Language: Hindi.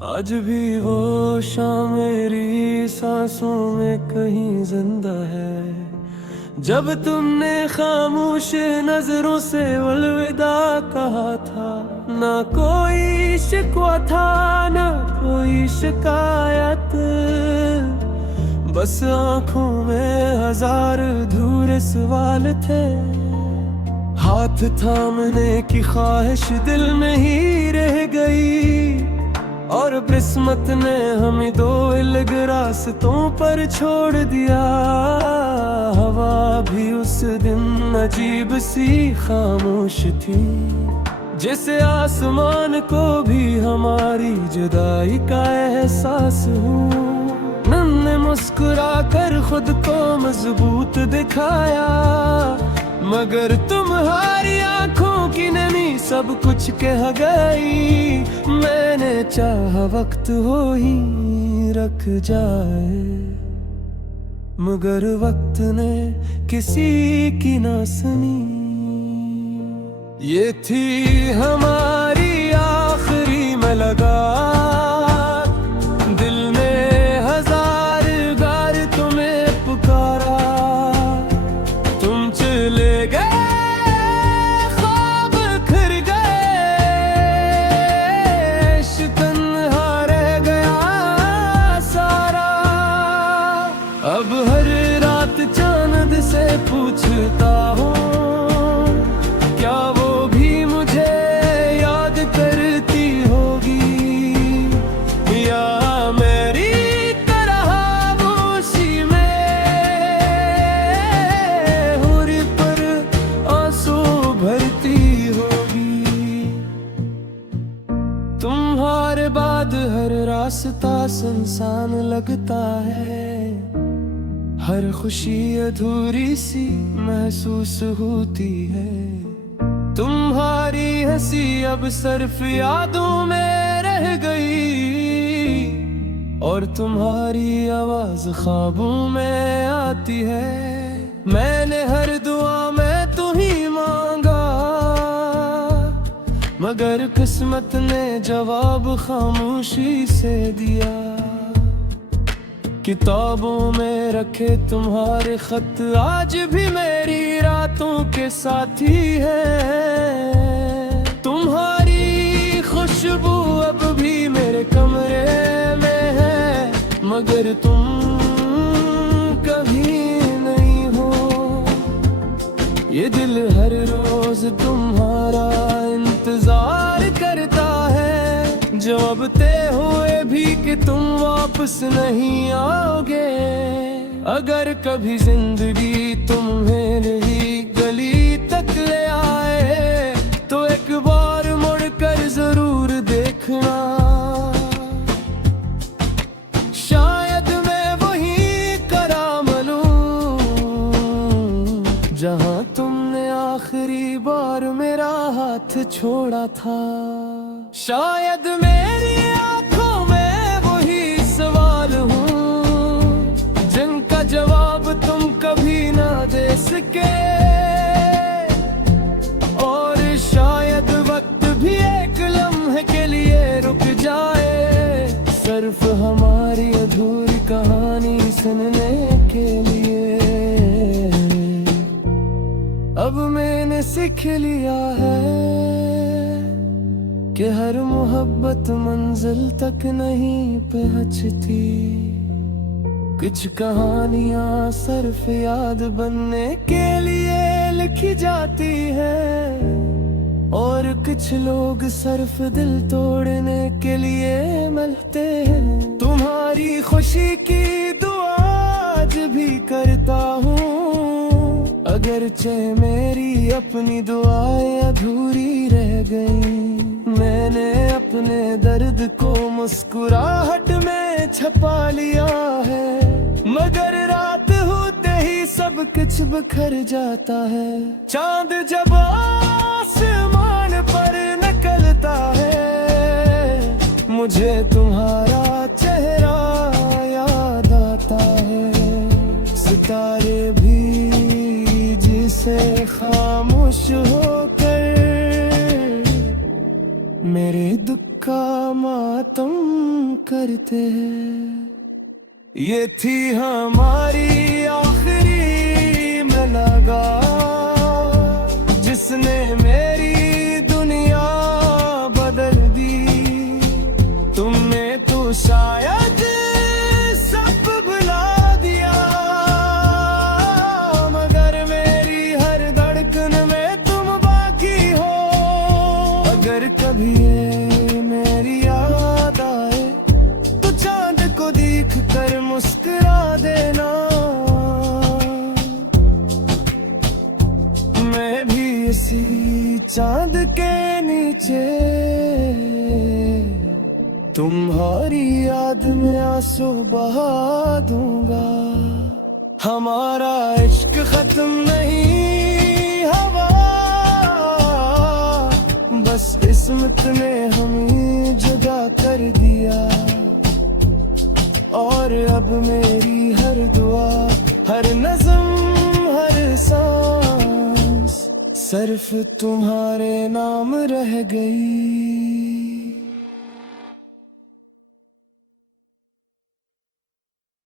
आज भी वो शाम मेरी सांसों में कहीं जिंदा है, जब तुमने खामोश नजरों से अलविदा कहा था। ना कोई शिकवा था, ना कोई शिकायत, बस आंखों में हजार अधूरे सवाल थे। हाथ थामने की ख्वाहिश दिल में ही रह गई, और किस्मत ने हमें दो अलग रास्तों पर छोड़ दिया। हवा भी उस दिन अजीब सी खामोश थी, जैसे आसमान को भी हमारी जुदाई का एहसास हुआ। ने मुस्कुरा कर खुद को मजबूत दिखाया, मगर तुम्हारी आंखों की नमी सब कुछ कह गई। मैंने चाहा वक्त हो ही रख जाए, मगर वक्त ने किसी की ना सुनी। ये थी हमारी आखिरी मुलाकात, दिल में हजार बार तुम्हें पुकारा। तुम चले गए, ख्वाब खर गए, तन्हा रह गया सारा। अब हर रात चांद से पूछता हूँ, क्या वो भी मुझे याद करती होगी, या मेरी तरह वो उसी में हुर्री पर आंसू भरती होगी। तुम्हारे बाद हर रास्ता सुनसान लगता है, हर खुशी अधूरी सी महसूस होती है। तुम्हारी हंसी अब सिर्फ यादों में रह गई, और तुम्हारी आवाज ख्वाबों में आती है। मैंने हर दुआ में तू ही मांगा, मगर किस्मत ने जवाब खामोशी से दिया। किताबों में रखे तुम्हारे खत आज भी मेरी रातों के साथी है। तुम्हारी खुशबू अब भी मेरे कमरे में है, मगर तुम कभी नहीं हो। ये दिल हर रोज तुम्हारा इंतजार करता है, जवाब तय हुए भी कि तुम वापस नहीं आओगे। अगर कभी जिंदगी तुम्हें मेरी गली तक ले आए, तो एक बार मुड़कर जरूर देखना। शायद मैं वही कराम लूं जहां तुमने आखिरी बार मेरा हाथ छोड़ा था। शायद मेरी आंखों में वही सवाल हूँ, जिनका जवाब तुम कभी ना दे सके। और शायद वक्त भी एक लम्हे के लिए रुक जाए, सिर्फ हमारी अधूरी कहानी सुनने के लिए। अब मैंने सीख लिया है कि हर मोहब्बत मंजिल तक नहीं पहुंचती। कुछ कहानियां सिर्फ याद बनने के लिए लिखी जाती है, और कुछ लोग सिर्फ दिल तोड़ने के लिए मिलते हैं। तुम्हारी खुशी की दुआ आज भी करता हूँ, अगरचे मेरी अपनी दुआएं अधूरी रह गईं। मैंने अपने दर्द को मुस्कुराहट में छपा लिया है, मगर रात होते ही सब कुछ बिखर जाता है। चांद जब आसमान पर निकलता है, मुझे तुम्हारा चेहरा याद आता है। सितारे भी जिसे खामोश होकर मेरे दुख का मातम करते हैं। ये थी हमारी आखिरी मुलाकात, जिसने मेरी दुनिया बदल दी। तुमने तो शायद सब भुला दिया, मगर मेरी हर धड़कन में तुम बाकी हो। अगर कभी ये मेरी याद आए तो चांद को देख कर मुस्कुरा देना। मैं भी इसी चांद के नीचे तुम्हारी याद में आंसू बहा दूंगा। हमारा इश्क खत्म नहीं हवा, बस किस्मत ने हमें जुदा कर दिया। और अब मेरी हर दुआ, हर नज़म, हर सांस सिर्फ तुम्हारे नाम रह गई।